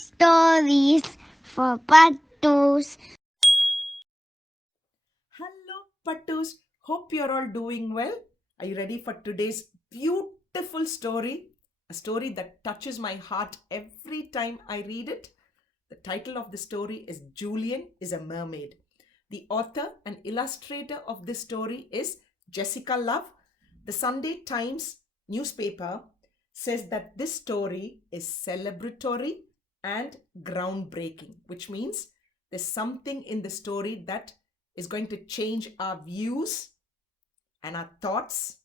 Stories for Pattus. Hello, Pattus. Hope you're all doing well. Are you ready for today's beautiful story? A story that touches my heart every time I read it. The title of the story is Julian is a Mermaid. The author and illustrator of this story is Jessica Love. The Sunday Times newspaper says that this story is celebratory and groundbreaking, which means there's something in the story that is going to change our views and our thoughts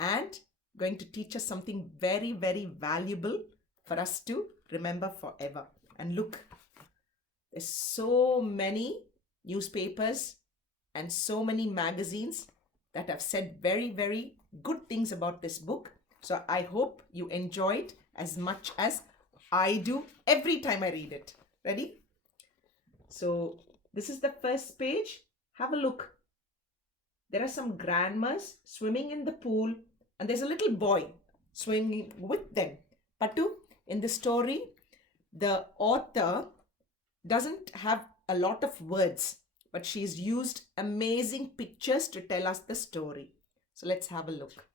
and going to teach us something very, very valuable for us to remember forever. And look, there's so many newspapers and so many magazines that have said very, very good things about this book. So I hope you enjoy it as much as I do every time I read it. Ready? So this is the first page. Have a look. There are some grandmas swimming in the pool, and there's a little boy swimming with them. Pattu, in the story, the author doesn't have a lot of words, but she's used amazing pictures to tell us the story. So let's have a look.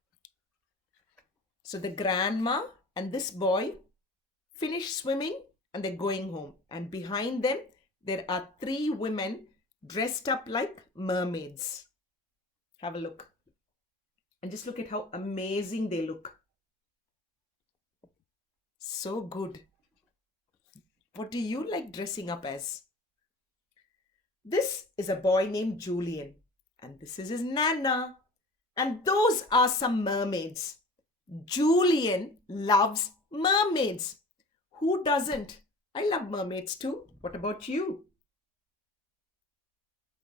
So the grandma and this boy finish swimming and they're going home. And behind them, there are three women dressed up like mermaids. Have a look. And just look at how amazing they look. So good. What do you like dressing up as? This is a boy named Julian. And this is his Nana. And those are some mermaids. Julian loves mermaids. Who doesn't? I love mermaids too. What about you?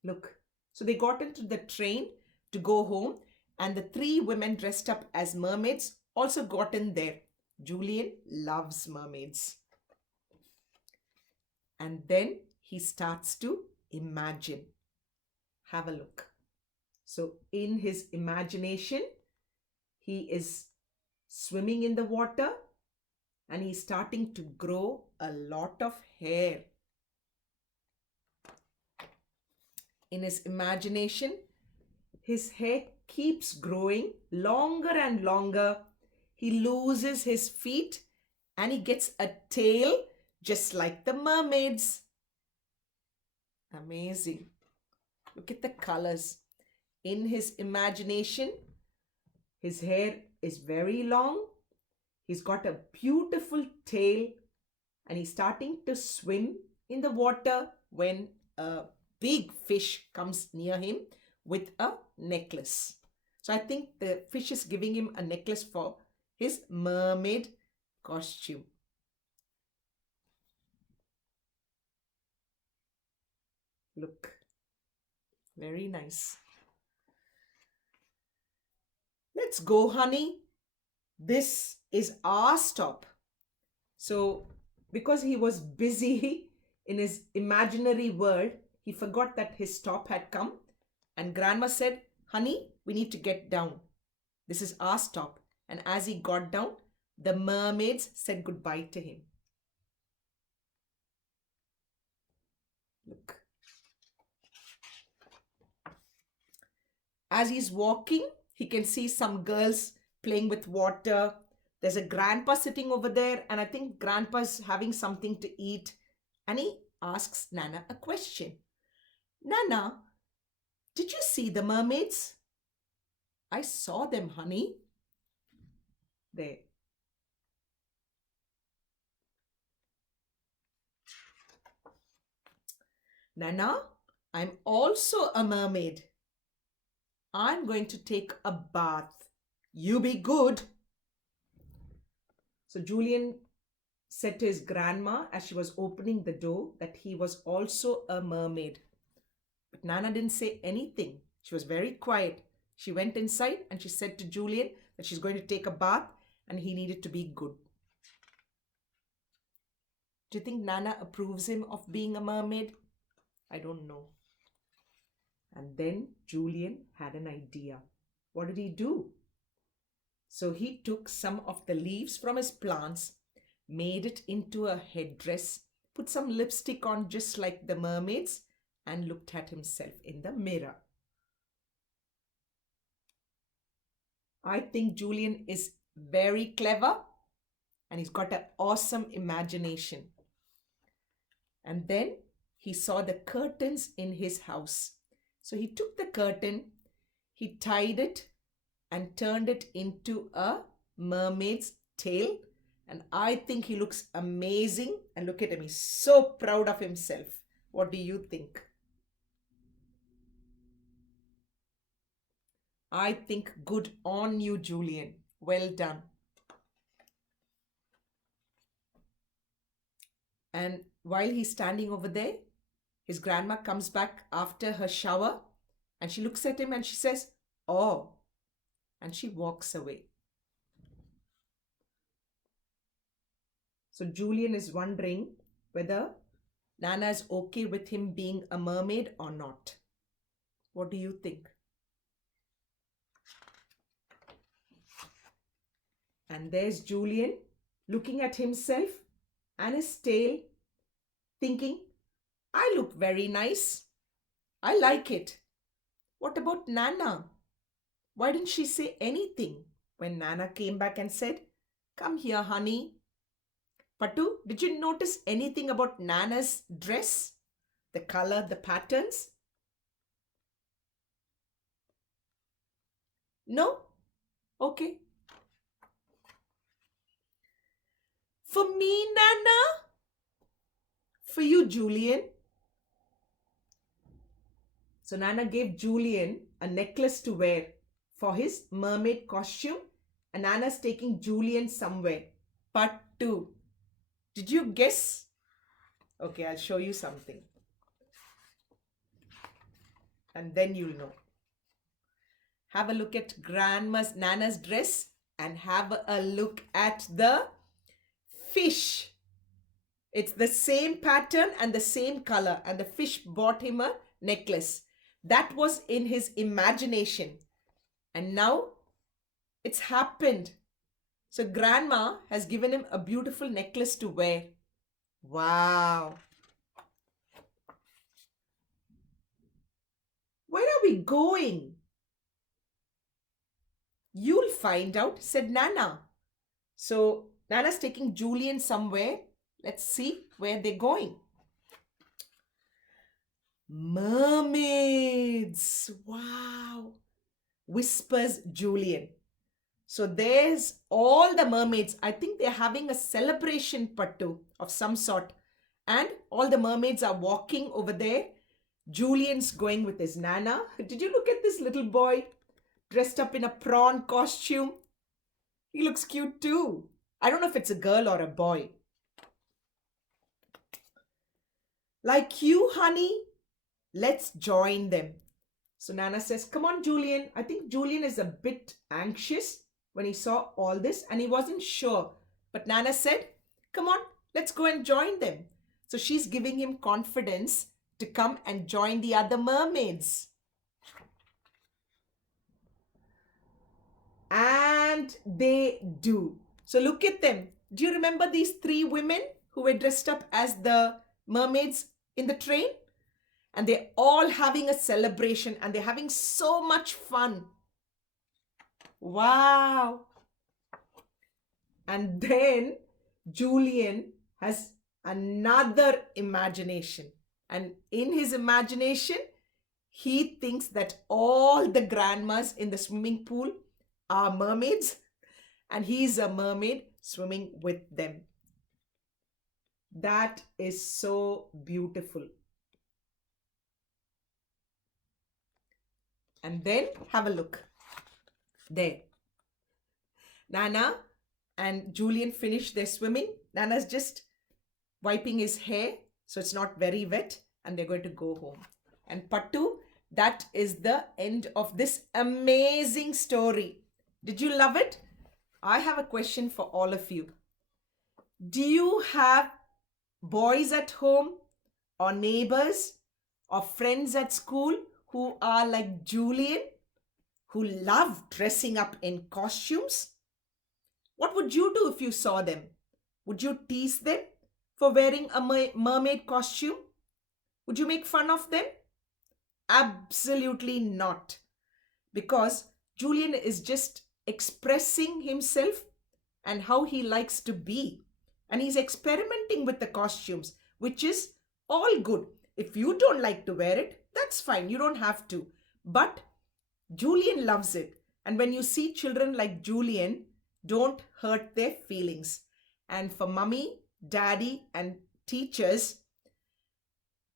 Look. So they got into the train to go home, and the three women dressed up as mermaids also got in there. Julian loves mermaids. And then he starts to imagine. Have a look. So in his imagination, he is swimming in the water and he's starting to grow a lot of hair. In his imagination, his hair keeps growing longer and longer. He loses his feet and he gets a tail just like the mermaids. Amazing. Look at the colors. In his imagination, his hair is very long. He's got a beautiful tail and he's starting to swim in the water when a big fish comes near him with a necklace. So I think the fish is giving him a necklace for his mermaid costume. Look, very nice. Let's go, honey. This is our stop. So, because he was busy in his imaginary world, he forgot that his stop had come. And Grandma said, honey, we need to get down. This is our stop. And as he got down, the mermaids said goodbye to him. Look. As he's walking, he can see some girls playing with water. There's a grandpa sitting over there, and I think grandpa's having something to eat. And he asks Nana a question. Nana, did you see the mermaids? I saw them, honey. There. Nana, I'm also a mermaid. I'm going to take a bath. You be good. So Julian said to his grandma as she was opening the door that he was also a mermaid. But Nana didn't say anything. She was very quiet. She went inside and she said to Julian that she's going to take a bath and he needed to be good. Do you think Nana approves him of being a mermaid? I don't know. And then Julian had an idea. What did he do? So he took some of the leaves from his plants made it into a headdress, put some lipstick on just like the mermaids, and looked at himself in the mirror. I think Julian is very clever and he's got an awesome imagination. And then he saw the curtains in his house. So he took the curtain, he tied it and turned it into a mermaid's tail. And I think he looks amazing. And look at him, he's so proud of himself. What do you think? I think good on you, Julian. Well done. And while he's standing over there, his grandma comes back after her shower and she looks at him and she says, "Oh," and she walks away. So Julian is wondering whether Nana is okay with him being a mermaid or not. What do you think? And there's Julian looking at himself and his tail, thinking, I look very nice. I like it. What about Nana? Why didn't she say anything when Nana came back and said, "Come here, honey"? Pattu, did you notice anything about Nana's dress? The color, the patterns? No? Okay. For me, Nana? For you, Julian? So Nana gave Julian a necklace to wear for his mermaid costume, and Nana's taking Julian somewhere. Pattu. Did you guess? Okay, I'll show you something. And then you'll know. Have a look at Nana's dress and have a look at the fish. It's the same pattern and the same color, and the fish bought him a necklace. That was in his imagination. And now it's happened. So grandma has given him a beautiful necklace to wear. Wow. Where are we going? You'll find out, said Nana. So Nana's taking Julian somewhere. Let's see where they're going. Mermaids. Wow. Whispers Julian. So there's all the mermaids. I think they're having a celebration, Pattu, of some sort. And all the mermaids are walking over there. Julian's going with his Nana. Did you look at this little boy dressed up in a prawn costume? He looks cute too. I don't know if it's a girl or a boy. Like you, honey, let's join them. So Nana says, come on, Julian. I think Julian is a bit anxious when he saw all this and he wasn't sure. But Nana said, come on, let's go and join them. So she's giving him confidence to come and join the other mermaids. And they do. So look at them. Do you remember these three women who were dressed up as the mermaids in the train? And they're all having a celebration and they're having so much fun. Wow. And then Julian has another imagination. And in his imagination, he thinks that all the grandmas in the swimming pool are mermaids and he's a mermaid swimming with them. That is so beautiful. And then have a look. There. Nana and Julian finish their swimming. Nana's just wiping his hair so it's not very wet and they're going to go home. And Pattu, that is the end of this amazing story. Did you love it? I have a question for all of you. Do you have boys at home or neighbors or friends at school who are like Julian, who love dressing up in costumes? What would you do if you saw them? Would you tease them for wearing a mermaid costume? Would you make fun of them? Absolutely not. Because Julian is just expressing himself and how he likes to be. And he's experimenting with the costumes, which is all good. If you don't like to wear it, that's fine. You don't have to. But Julian loves it. And when you see children like Julian, don't hurt their feelings. And for mummy, daddy, and teachers,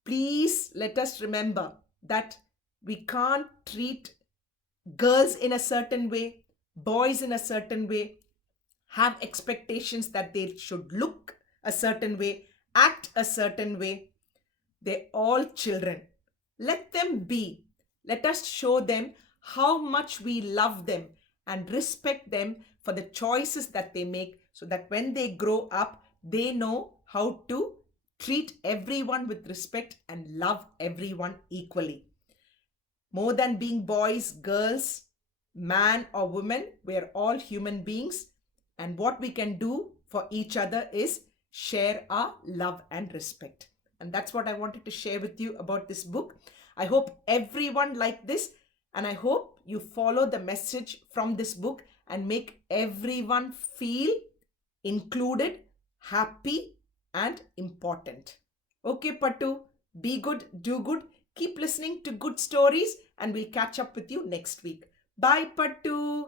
please let us remember that we can't treat girls in a certain way, boys in a certain way, have expectations that they should look a certain way, act a certain way. They're all children. Let them be. Let us show them how much we love them and respect them for the choices that they make, so that when they grow up, they know how to treat everyone with respect and love everyone equally. More than being boys, girls, man or woman, we're all human beings. And what we can do for each other is share our love and respect. And that's what I wanted to share with you about this book. I hope everyone liked this, and I hope you follow the message from this book and make everyone feel included, happy, and important. Okay, Pattu, be good, do good, keep listening to good stories, and we'll catch up with you next week. Bye, Pattu.